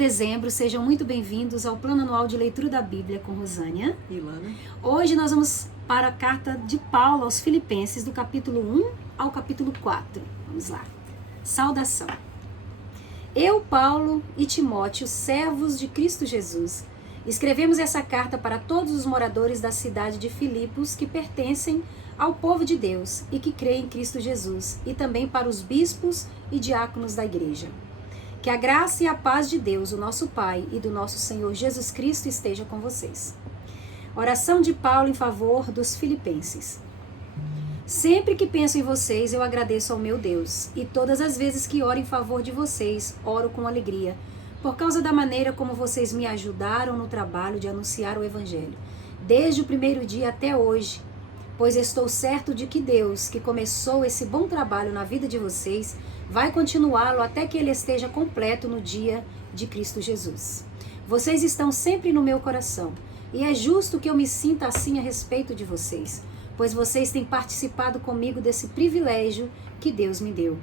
dezembro, sejam muito bem-vindos ao Plano Anual de Leitura da Bíblia com Rosânia e Ilana. Hoje nós vamos para a carta de Paulo aos Filipenses, do capítulo 1 ao capítulo 4. Vamos lá. Saudação. Eu, Paulo e Timóteo, servos de Cristo Jesus, escrevemos essa carta para todos os moradores da cidade de Filipos que pertencem ao povo de Deus e que creem em Cristo Jesus, e também para os bispos e diáconos da igreja. Que a graça e a paz de Deus, o nosso Pai, e do nosso Senhor Jesus Cristo esteja com vocês. Oração de Paulo em favor dos filipenses. Sempre que penso em vocês, eu agradeço ao meu Deus, e todas as vezes que oro em favor de vocês, oro com alegria, por causa da maneira como vocês me ajudaram no trabalho de anunciar o Evangelho, desde o primeiro dia até hoje, pois estou certo de que Deus, que começou esse bom trabalho na vida de vocês, vai continuá-lo até que ele esteja completo no dia de Cristo Jesus. Vocês estão sempre no meu coração, e é justo que eu me sinta assim a respeito de vocês, pois vocês têm participado comigo desse privilégio que Deus me deu.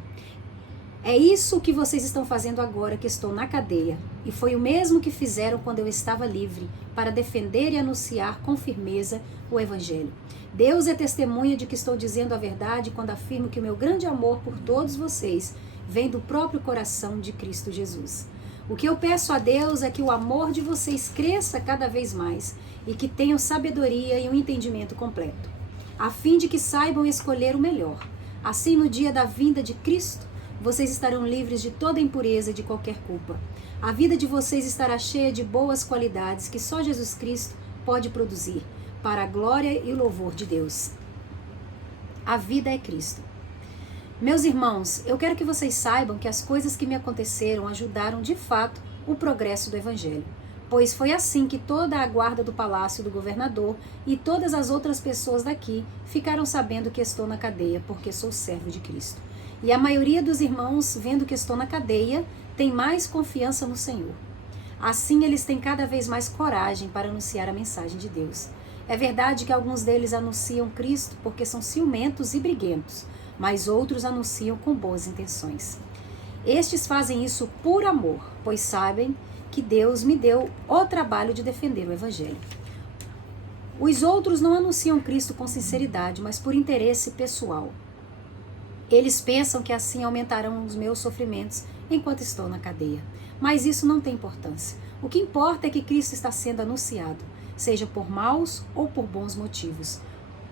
É isso que vocês estão fazendo agora que estou na cadeia, e foi o mesmo que fizeram quando eu estava livre, para defender e anunciar com firmeza o Evangelho. Deus é testemunha de que estou dizendo a verdade quando afirmo que o meu grande amor por todos vocês vem do próprio coração de Cristo Jesus. O que eu peço a Deus é que o amor de vocês cresça cada vez mais e que tenham sabedoria e um entendimento completo, a fim de que saibam escolher o melhor. Assim, no dia da vinda de Cristo, vocês estarão livres de toda impureza e de qualquer culpa. A vida de vocês estará cheia de boas qualidades que só Jesus Cristo pode produzir, para a glória e louvor de Deus. A vida é Cristo. Meus irmãos, eu quero que vocês saibam que as coisas que me aconteceram ajudaram de fato o progresso do Evangelho, pois foi assim que toda a guarda do palácio do governador e todas as outras pessoas daqui ficaram sabendo que estou na cadeia, porque sou servo de Cristo. E a maioria dos irmãos, vendo que estou na cadeia, tem mais confiança no Senhor. Assim, eles têm cada vez mais coragem para anunciar a mensagem de Deus. É verdade que alguns deles anunciam Cristo porque são ciumentos e briguentos, mas outros anunciam com boas intenções. Estes fazem isso por amor, pois sabem que Deus me deu o trabalho de defender o Evangelho. Os outros não anunciam Cristo com sinceridade, mas por interesse pessoal. Eles pensam que assim aumentarão os meus sofrimentos enquanto estou na cadeia. Mas isso não tem importância. O que importa é que Cristo está sendo anunciado, seja por maus ou por bons motivos.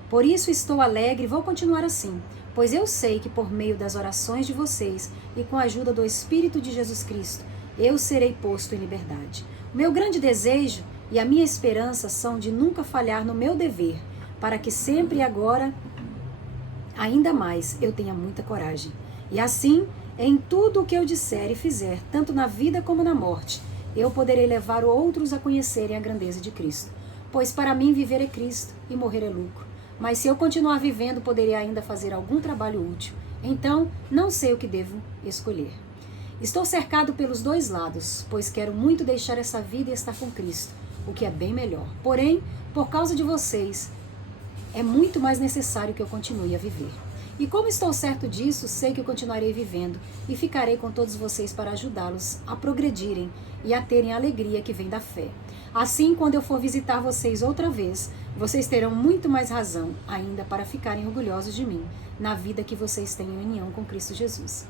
Por isso estou alegre e vou continuar assim, pois eu sei que por meio das orações de vocês e com a ajuda do Espírito de Jesus Cristo, eu serei posto em liberdade. O meu grande desejo e a minha esperança são de nunca falhar no meu dever, para que sempre e agora, ainda mais, eu tenha muita coragem. E assim, em tudo o que eu disser e fizer, tanto na vida como na morte, eu poderei levar outros a conhecerem a grandeza de Cristo. Pois para mim viver é Cristo e morrer é lucro. Mas se eu continuar vivendo, poderia ainda fazer algum trabalho útil. Então, não sei o que devo escolher. Estou cercado pelos dois lados, pois quero muito deixar essa vida e estar com Cristo, o que é bem melhor. Porém, por causa de vocês, é muito mais necessário que eu continue a viver. E como estou certo disso, sei que eu continuarei vivendo e ficarei com todos vocês para ajudá-los a progredirem e a terem a alegria que vem da fé. Assim, quando eu for visitar vocês outra vez, vocês terão muito mais razão ainda para ficarem orgulhosos de mim, na vida que vocês têm em união com Cristo Jesus.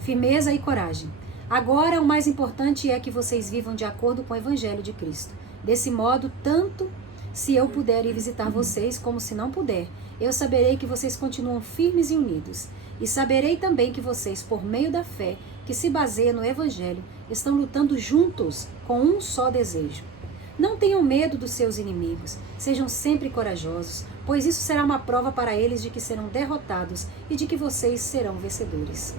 Firmeza e coragem. Agora, o mais importante é que vocês vivam de acordo com o Evangelho de Cristo. Desse modo, tanto se eu puder ir visitar vocês, como se não puder, eu saberei que vocês continuam firmes e unidos. E saberei também que vocês, por meio da fé, que se baseia no Evangelho, estão lutando juntos com um só desejo. Não tenham medo dos seus inimigos, sejam sempre corajosos, pois isso será uma prova para eles de que serão derrotados e de que vocês serão vencedores.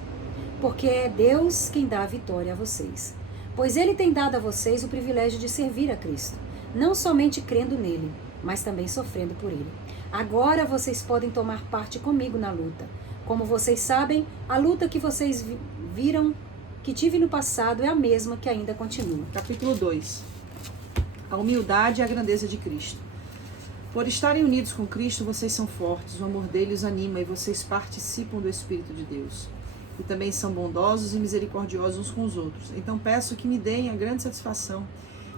Porque é Deus quem dá a vitória a vocês. Pois Ele tem dado a vocês o privilégio de servir a Cristo, não somente crendo nele, mas também sofrendo por ele. Agora vocês podem tomar parte comigo na luta. Como vocês sabem, a luta que vocês viram que tive no passado é a mesma que ainda continua. Capítulo 2. A humildade e a grandeza de Cristo. Por estarem unidos com Cristo, vocês são fortes, o amor dele os anima e vocês participam do Espírito de Deus. e também são bondosos e misericordiosos uns com os outros. Então peço que me deem a grande satisfação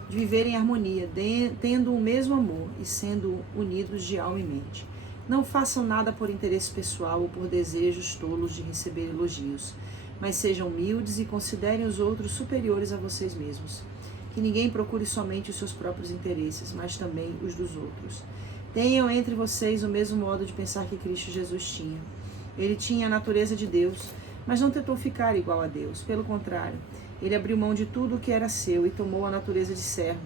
de viver em harmonia, tendo o mesmo amor e sendo unidos de alma e mente. Não façam nada por interesse pessoal ou por desejos tolos de receber elogios, mas sejam humildes e considerem os outros superiores a vocês mesmos. Que ninguém procure somente os seus próprios interesses, mas também os dos outros. Tenham entre vocês o mesmo modo de pensar que Cristo Jesus tinha. Ele tinha a natureza de Deus, mas não tentou ficar igual a Deus. Pelo contrário, ele abriu mão de tudo o que era seu e tomou a natureza de servo,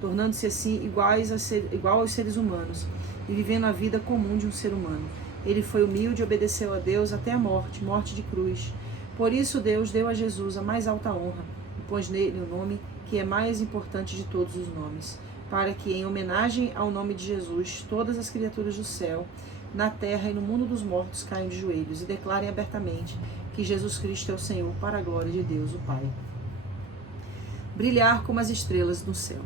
tornando-se assim igual aos seres humanos e vivendo a vida comum de um ser humano. Ele foi humilde e obedeceu a Deus até a morte, morte de cruz. Por isso Deus deu a Jesus a mais alta honra e pôs nele o nome que é mais importante de todos os nomes, para que, em homenagem ao nome de Jesus, todas as criaturas do céu, na terra e no mundo dos mortos caiam de joelhos e declarem abertamente que Jesus Cristo é o Senhor, para a glória de Deus, o Pai. Brilhar como as estrelas no céu.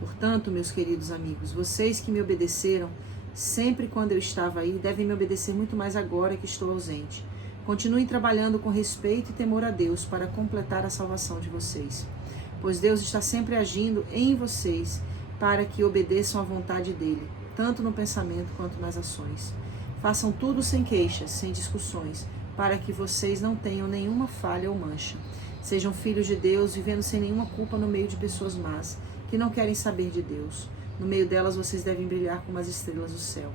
Portanto, meus queridos amigos, vocês que me obedeceram sempre quando eu estava aí, devem me obedecer muito mais agora que estou ausente. Continuem trabalhando com respeito e temor a Deus para completar a salvação de vocês, pois Deus está sempre agindo em vocês para que obedeçam à vontade dele, tanto no pensamento quanto nas ações. Façam tudo sem queixas, sem discussões, para que vocês não tenham nenhuma falha ou mancha. Sejam filhos de Deus, vivendo sem nenhuma culpa no meio de pessoas más, que não querem saber de Deus. No meio delas vocês devem brilhar como as estrelas do céu,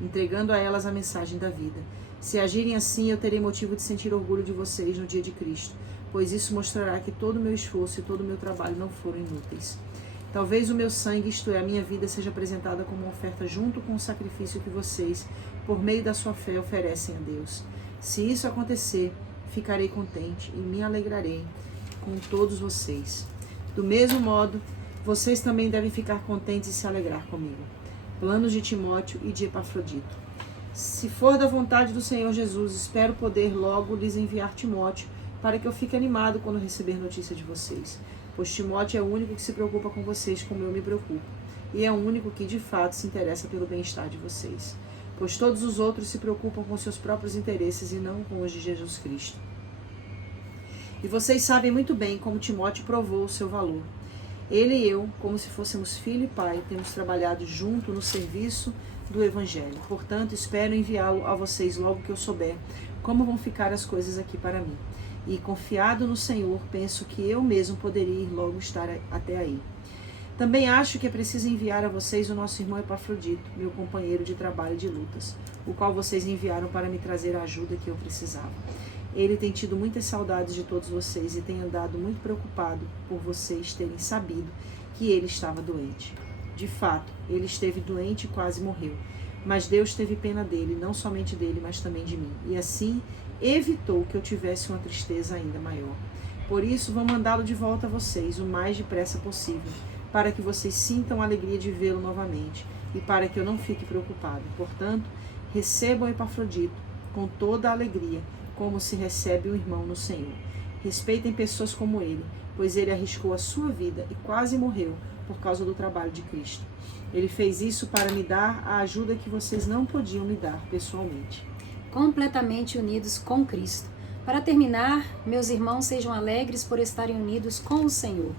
entregando a elas a mensagem da vida. Se agirem assim, eu terei motivo de sentir orgulho de vocês no dia de Cristo, pois isso mostrará que todo o meu esforço e todo o meu trabalho não foram inúteis. Talvez o meu sangue, isto é, a minha vida, seja apresentada como uma oferta junto com o sacrifício que vocês, por meio da sua fé, oferecem a Deus. Se isso acontecer, ficarei contente e me alegrarei com todos vocês. Do mesmo modo, vocês também devem ficar contentes e se alegrar comigo. Planos de Timóteo e de Epafrodito. Se for da vontade do Senhor Jesus, espero poder logo lhes enviar Timóteo, para que eu fique animado quando receber notícia de vocês. Pois Timóteo é o único que se preocupa com vocês como eu me preocupo, e é o único que de fato se interessa pelo bem-estar de vocês. Pois todos os outros se preocupam com seus próprios interesses e não com os de Jesus Cristo. E vocês sabem muito bem como Timóteo provou o seu valor. Ele e eu, como se fôssemos filho e pai, temos trabalhado junto no serviço do Evangelho. Portanto, espero enviá-lo a vocês logo que eu souber como vão ficar as coisas aqui para mim. E, confiado no Senhor, penso que eu mesmo poderia ir logo estar até aí. Também acho que é preciso enviar a vocês o nosso irmão Epafrodito, meu companheiro de trabalho e de lutas, o qual vocês enviaram para me trazer a ajuda que eu precisava. Ele tem tido muitas saudades de todos vocês e tem andado muito preocupado por vocês terem sabido que ele estava doente. De fato, ele esteve doente e quase morreu, mas Deus teve pena dele, não somente dele, mas também de mim, e assim evitou que eu tivesse uma tristeza ainda maior. Por isso, vou mandá-lo de volta a vocês o mais depressa possível, para que vocês sintam a alegria de vê-lo novamente e para que eu não fique preocupado. Portanto, recebam Epafrodito com toda a alegria, como se recebe um irmão no Senhor. Respeitem pessoas como ele, pois ele arriscou a sua vida e quase morreu por causa do trabalho de Cristo. Ele fez isso para me dar a ajuda que vocês não podiam me dar pessoalmente. Completamente unidos com Cristo. Para terminar, meus irmãos, sejam alegres por estarem unidos com o Senhor.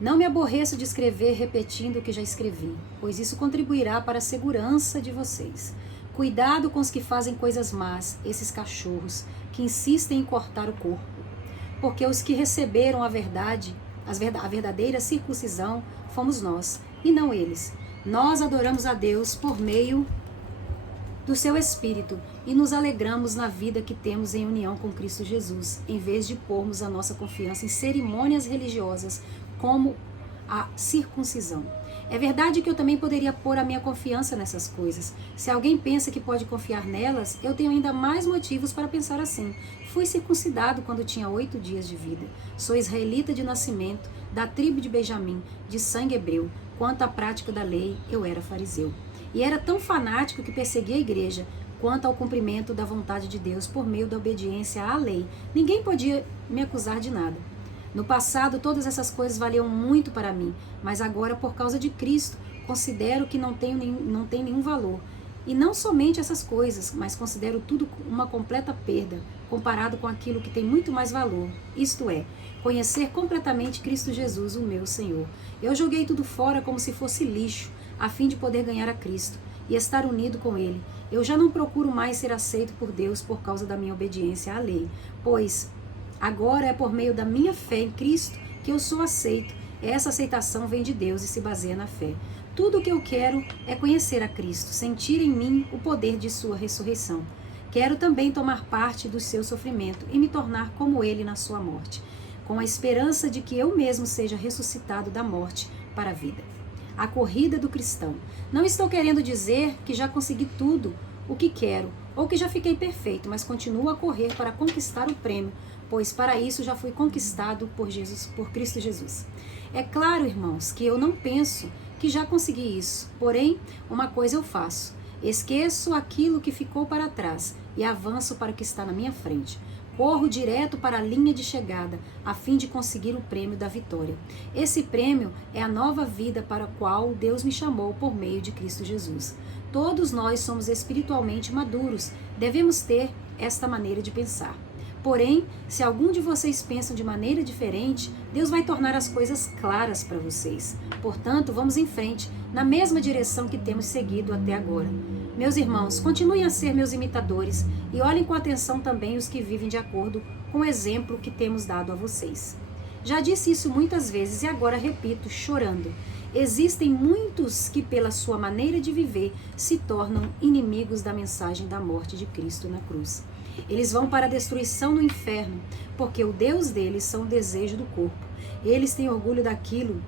Não me aborreço de escrever repetindo o que já escrevi, pois isso contribuirá para a segurança de vocês. Cuidado com os que fazem coisas más, esses cachorros, que insistem em cortar o corpo. Porque os que receberam a verdadeira circuncisão fomos nós, e não eles. Nós adoramos a Deus por meio do seu Espírito e nos alegramos na vida que temos em união com Cristo Jesus, em vez de pormos a nossa confiança em cerimônias religiosas como a circuncisão. É verdade que eu também poderia pôr a minha confiança nessas coisas. Se alguém pensa que pode confiar nelas, eu tenho ainda mais motivos para pensar assim. Fui circuncidado quando tinha 8 dias de vida. Sou israelita de nascimento, da tribo de Benjamim, de sangue hebreu. Quanto à prática da lei, eu era fariseu. E era tão fanático que perseguia a igreja, quanto ao cumprimento da vontade de Deus por meio da obediência à lei. Ninguém podia me acusar de nada. No passado, todas essas coisas valiam muito para mim, mas agora, por causa de Cristo, considero que não tem nenhum valor. E não somente essas coisas, mas considero tudo uma completa perda, comparado com aquilo que tem muito mais valor, isto é, conhecer completamente Cristo Jesus, o meu Senhor. Eu joguei tudo fora como se fosse lixo, a fim de poder ganhar a Cristo e estar unido com Ele. Eu já não procuro mais ser aceito por Deus por causa da minha obediência à lei, pois agora é por meio da minha fé em Cristo que eu sou aceito. Essa aceitação vem de Deus e se baseia na fé. Tudo o que eu quero é conhecer a Cristo, sentir em mim o poder de sua ressurreição. Quero também tomar parte do seu sofrimento e me tornar como ele na sua morte, com a esperança de que eu mesmo seja ressuscitado da morte para a vida. A corrida do cristão. Não estou querendo dizer que já consegui tudo o que quero, ou que já fiquei perfeito, mas continuo a correr para conquistar o prêmio, pois para isso já fui conquistado por Cristo Jesus. É claro, irmãos, que eu não penso que já consegui isso, porém, uma coisa eu faço: esqueço aquilo que ficou para trás e avanço para o que está na minha frente. Corro direto para a linha de chegada, a fim de conseguir o prêmio da vitória. Esse prêmio é a nova vida para a qual Deus me chamou por meio de Cristo Jesus. Todos nós somos espiritualmente maduros, devemos ter esta maneira de pensar. Porém, se algum de vocês pensam de maneira diferente, Deus vai tornar as coisas claras para vocês. Portanto, vamos em frente, na mesma direção que temos seguido até agora. Meus irmãos, continuem a ser meus imitadores e olhem com atenção também os que vivem de acordo com o exemplo que temos dado a vocês. Já disse isso muitas vezes e agora repito, chorando. Existem muitos que, pela sua maneira de viver, se tornam inimigos da mensagem da morte de Cristo na cruz. Eles vão para a destruição no inferno, porque o Deus deles são o desejo do corpo. Eles têm orgulho daquilo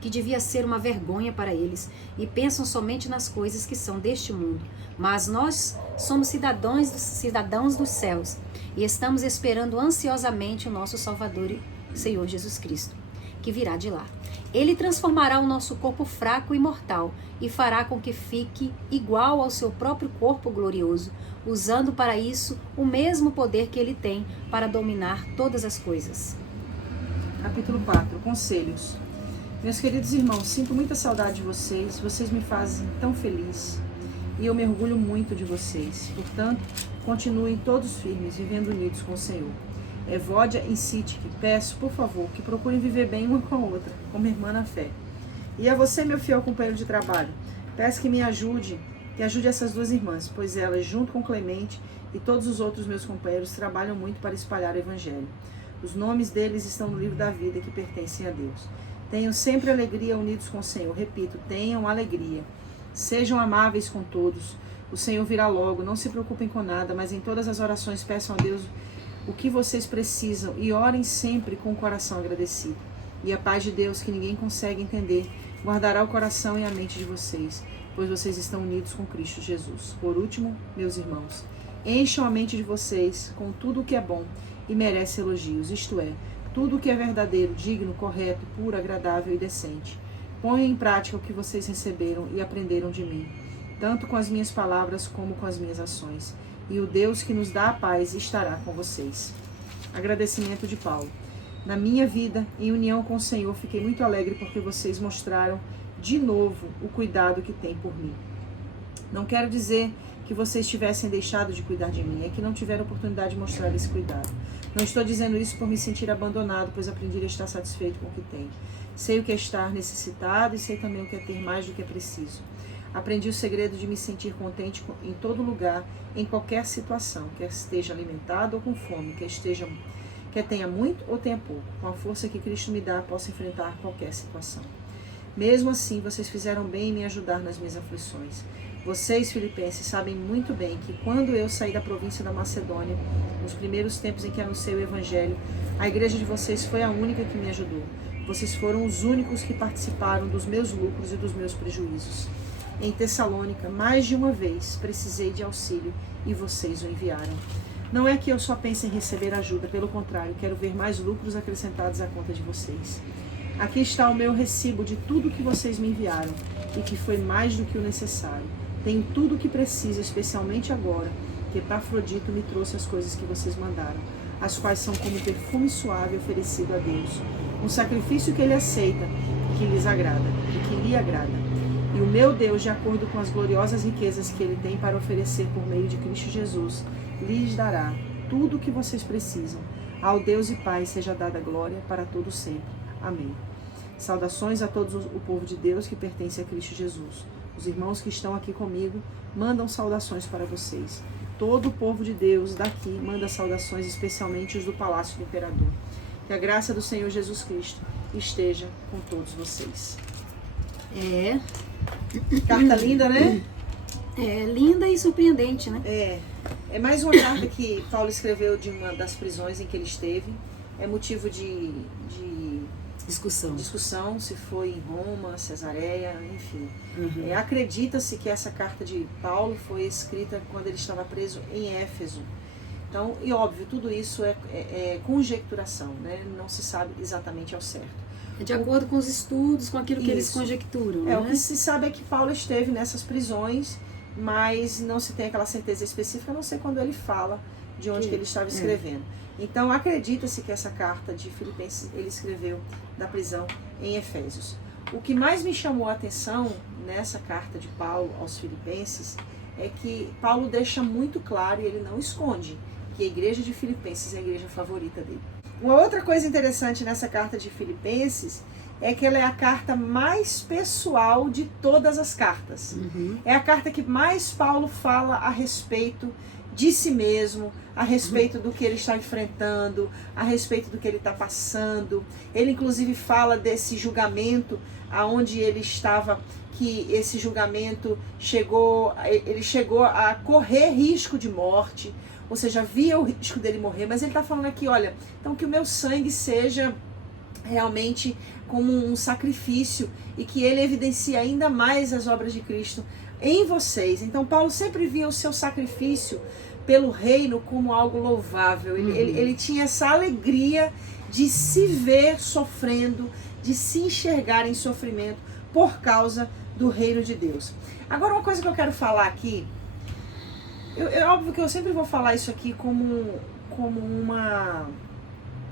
que devia ser uma vergonha para eles, e pensam somente nas coisas que são deste mundo. Mas nós somos cidadãos dos céus, e estamos esperando ansiosamente o nosso Salvador e Senhor Jesus Cristo, que virá de lá. Ele transformará o nosso corpo fraco e mortal, e fará com que fique igual ao seu próprio corpo glorioso, usando para isso o mesmo poder que ele tem para dominar todas as coisas. Capítulo 4. Conselhos. Meus queridos irmãos, sinto muita saudade de vocês, vocês me fazem tão feliz e eu me orgulho muito de vocês. Portanto, continuem todos firmes, vivendo unidos com o Senhor. Evódia e Sítique, peço, por favor, que procurem viver bem uma com a outra, como irmã na fé. E a você, meu fiel companheiro de trabalho, peço que me ajude, que ajude essas duas irmãs, pois elas, junto com Clemente e todos os outros meus companheiros, trabalham muito para espalhar o Evangelho. Os nomes deles estão no livro da vida que pertencem a Deus. Tenham sempre alegria unidos com o Senhor. Repito, tenham alegria. Sejam amáveis com todos. O Senhor virá logo. Não se preocupem com nada, mas em todas as orações peçam a Deus o que vocês precisam e orem sempre com o coração agradecido. E a paz de Deus, que ninguém consegue entender, guardará o coração e a mente de vocês, pois vocês estão unidos com Cristo Jesus. Por último, meus irmãos, encham a mente de vocês com tudo o que é bom e merece elogios, isto é, tudo o que é verdadeiro, digno, correto, puro, agradável e decente. Ponham em prática o que vocês receberam e aprenderam de mim, tanto com as minhas palavras como com as minhas ações. E o Deus que nos dá a paz estará com vocês. Agradecimento de Paulo. Na minha vida, em união com o Senhor, fiquei muito alegre porque vocês mostraram de novo o cuidado que têm por mim. Não quero dizer que vocês tivessem deixado de cuidar de mim, é que não tiveram oportunidade de mostrar esse cuidado. Não estou dizendo isso por me sentir abandonado, pois aprendi a estar satisfeito com o que tenho. Sei o que é estar necessitado e sei também o que é ter mais do que é preciso. Aprendi o segredo de me sentir contente em todo lugar, em qualquer situação, quer esteja alimentado ou com fome, quer tenha muito ou tenha pouco. Com a força que Cristo me dá, posso enfrentar qualquer situação. Mesmo assim, vocês fizeram bem em me ajudar nas minhas aflições. Vocês, filipenses, sabem muito bem que quando eu saí da província da Macedônia, nos primeiros tempos em que anunciei o Evangelho, a igreja de vocês foi a única que me ajudou. Vocês foram os únicos que participaram dos meus lucros e dos meus prejuízos. Em Tessalônica, mais de uma vez, precisei de auxílio e vocês o enviaram. Não é que eu só pense em receber ajuda, pelo contrário, quero ver mais lucros acrescentados à conta de vocês. Aqui está o meu recibo de tudo que vocês me enviaram e que foi mais do que o necessário. Tenho tudo o que preciso, especialmente agora, que Epafrodito me trouxe as coisas que vocês mandaram, as quais são como perfume suave oferecido a Deus, um sacrifício que ele aceita e que lhe agrada. E o meu Deus, de acordo com as gloriosas riquezas que Ele tem para oferecer por meio de Cristo Jesus, lhes dará tudo o que vocês precisam. Ao Deus e Pai seja dada glória para todos sempre. Amém. Saudações a todos o povo de Deus que pertence a Cristo Jesus. Os irmãos que estão aqui comigo mandam saudações para vocês. Todo o povo de Deus daqui manda saudações, especialmente os do Palácio do Imperador. Que a graça do Senhor Jesus Cristo esteja com todos vocês. Carta linda, né? Linda e surpreendente, né? É mais uma carta que Paulo escreveu de uma das prisões em que ele esteve. É motivo de discussão se foi em Roma, Cesareia, enfim. Acredita-se que essa carta de Paulo foi escrita quando ele estava preso em Éfeso. Então, e óbvio, tudo isso é conjecturação, né? Não se sabe exatamente ao certo. É de acordo com os estudos, com aquilo que eles conjecturam, né? O que se sabe é que Paulo esteve nessas prisões, mas não se tem aquela certeza específica, a não ser quando ele fala de onde que ele estava escrevendo. Então, acredita-se que essa carta de Filipenses ele escreveu da prisão em Efésios. O que mais me chamou a atenção nessa carta de Paulo aos Filipenses é que Paulo deixa muito claro, e ele não esconde, que a igreja de Filipenses é a igreja favorita dele. Uma outra coisa interessante nessa carta de Filipenses é que ela é a carta mais pessoal de todas as cartas. É a carta que mais Paulo fala a respeito de si mesmo, a respeito do que ele está enfrentando, a respeito do que ele está passando. Ele inclusive fala desse julgamento aonde ele estava, que esse julgamento ele chegou a correr risco de morte, ou seja, havia o risco dele morrer, mas ele está falando aqui, olha, então que o meu sangue seja realmente como um sacrifício e que ele evidencie ainda mais as obras de Cristo em vocês. Então Paulo sempre via o seu sacrifício pelo reino como algo louvável. Ele tinha essa alegria de se ver sofrendo, de se enxergar em sofrimento por causa do reino de Deus. Agora, uma coisa que eu quero falar aqui, é óbvio que eu sempre vou falar isso aqui como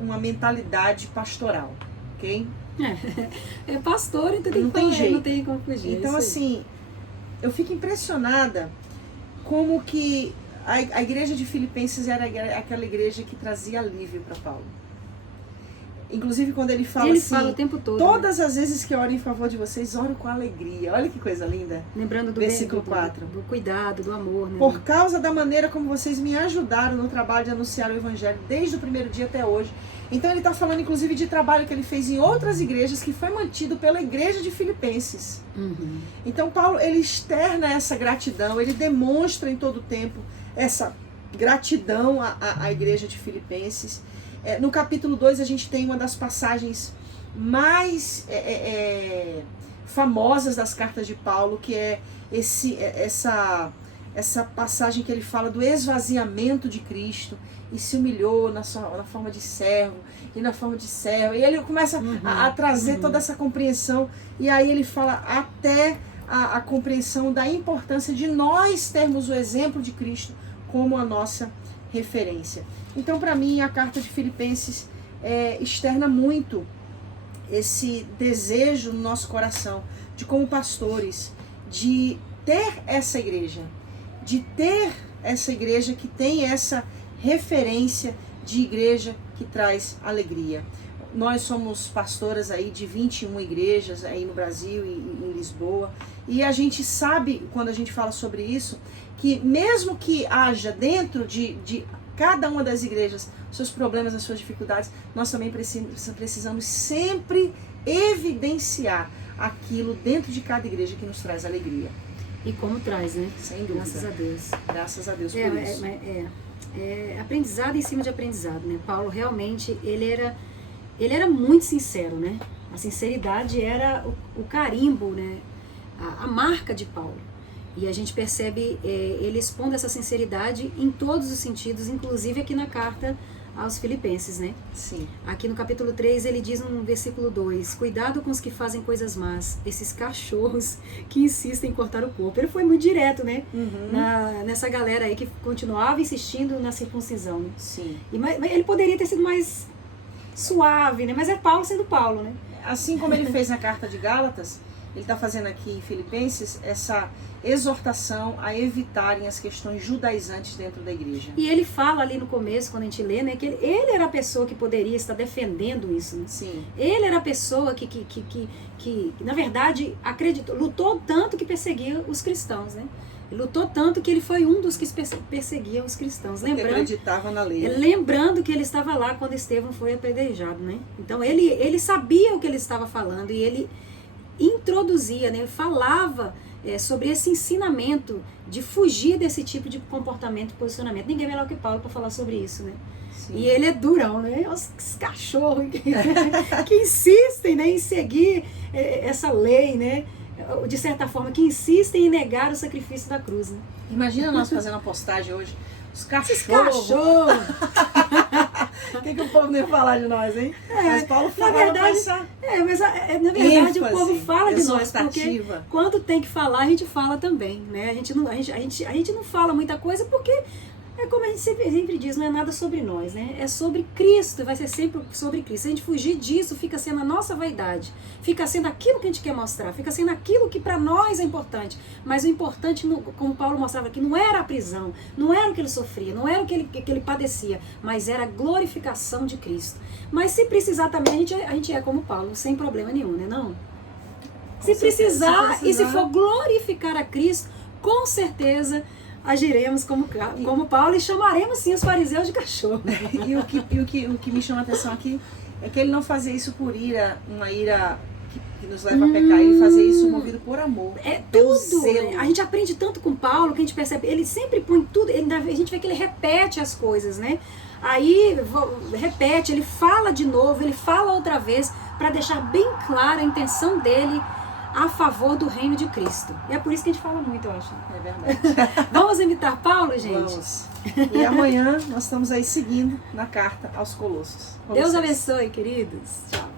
uma mentalidade pastoral, ok? É pastor, então não tem jeito. Não tem como fugir. Então, assim, eu fico impressionada como que a igreja de Filipenses era aquela igreja que trazia alívio para Paulo. Inclusive quando ele fala assim, fala o tempo todo, todas as vezes que eu oro em favor de vocês, oro com alegria. Olha que coisa linda. Lembrando do versículo 4. Do cuidado, do amor. Né? Por causa da maneira como vocês me ajudaram no trabalho de anunciar o evangelho desde o primeiro dia até hoje. Então ele está falando inclusive de trabalho que ele fez em outras igrejas, que foi mantido pela igreja de Filipenses. Então Paulo, ele externa essa gratidão, ele demonstra em todo o tempo essa gratidão à igreja de Filipenses. No capítulo 2 a gente tem uma das passagens mais famosas das cartas de Paulo, que é essa passagem que ele fala do esvaziamento de Cristo e se humilhou na forma de servo e na forma de servo. E ele começa a trazer toda essa compreensão, e aí ele fala até a compreensão da importância de nós termos o exemplo de Cristo como a nossa referência. Então, para mim, a carta de Filipenses externa muito esse desejo no nosso coração de, como pastores, de ter essa igreja, que tem essa referência de igreja que traz alegria. Nós somos pastoras aí de 21 igrejas aí no Brasil e em Lisboa, e a gente sabe, quando a gente fala sobre isso, que mesmo que haja dentro de cada uma das igrejas seus problemas, as suas dificuldades, nós também precisamos sempre evidenciar aquilo dentro de cada igreja que nos traz alegria. E como traz, né? Sem dúvida. Graças a Deus. Graças a Deus por isso. Aprendizado em cima de aprendizado, né? Paulo realmente, ele era muito sincero, né? A sinceridade era o carimbo, né? A marca de Paulo. E a gente percebe ele expondo essa sinceridade em todos os sentidos, inclusive aqui na carta aos Filipenses, né? Sim. Aqui no capítulo 3 ele diz no versículo 2: cuidado com os que fazem coisas más, esses cachorros que insistem em cortar o corpo. Ele foi muito direto, né? Nessa galera aí que continuava insistindo na circuncisão, né? Sim. Mas ele poderia ter sido mais suave, né? Mas é Paulo sendo Paulo, né? Assim como ele fez na carta de Gálatas, ele está fazendo aqui em Filipenses essa exortação a evitarem as questões judaizantes dentro da igreja. E ele fala ali no começo, quando a gente lê, né, que ele era a pessoa que poderia estar defendendo isso. Né? Sim. Ele era a pessoa que na verdade, acreditou, lutou tanto que perseguia os cristãos, né? Ele lutou tanto que ele foi um dos que perseguia os cristãos. Porque acreditava na lei. Lembrando que ele estava lá quando Estevão foi apedrejado, né? Então ele sabia o que ele estava falando e ele introduzia, né? Ele falava sobre esse ensinamento de fugir desse tipo de comportamento e posicionamento. Ninguém é melhor que Paulo para falar sobre isso, né? Sim. E ele é durão, né? Os cachorros que insistem, né, em seguir essa lei, né? De certa forma, que insistem em negar o sacrifício da cruz. Né? Imagina nós fazendo uma postagem hoje. Os cachorros! O que o povo não ia falar de nós, hein? Mas Paulo fala, na verdade, na verdade o povo fala de nós, porque quando tem que falar, a gente fala também, né? A gente não fala muita coisa porque é como a gente sempre diz, não é nada sobre nós, né? É sobre Cristo, vai ser sempre sobre Cristo. Se a gente fugir disso, fica sendo a nossa vaidade, fica sendo aquilo que a gente quer mostrar, fica sendo aquilo que para nós é importante. Mas o importante, como Paulo mostrava aqui, não era a prisão, não era o que ele sofria, não era o que ele padecia, mas era a glorificação de Cristo. Mas se precisar também, a gente é como Paulo, sem problema nenhum, né? Não? Se precisar e se for glorificar a Cristo, com certeza agiremos como Paulo e chamaremos sim os fariseus de cachorro. E o que me chama a atenção aqui é que ele não fazia isso por ira, uma ira que nos leva a pecar, ele fazia isso movido por amor. É tudo. Né? A gente aprende tanto com Paulo que a gente percebe, ele sempre põe tudo, a gente vê que ele repete as coisas, né? Aí repete, ele fala de novo, ele fala outra vez, para deixar bem clara a intenção dele a favor do reino de Cristo. E é por isso que a gente fala muito, eu acho. É verdade. Vamos imitar Paulo, gente? Vamos. E amanhã nós estamos aí seguindo na carta aos Colossos. Deus abençoe, queridos. Tchau.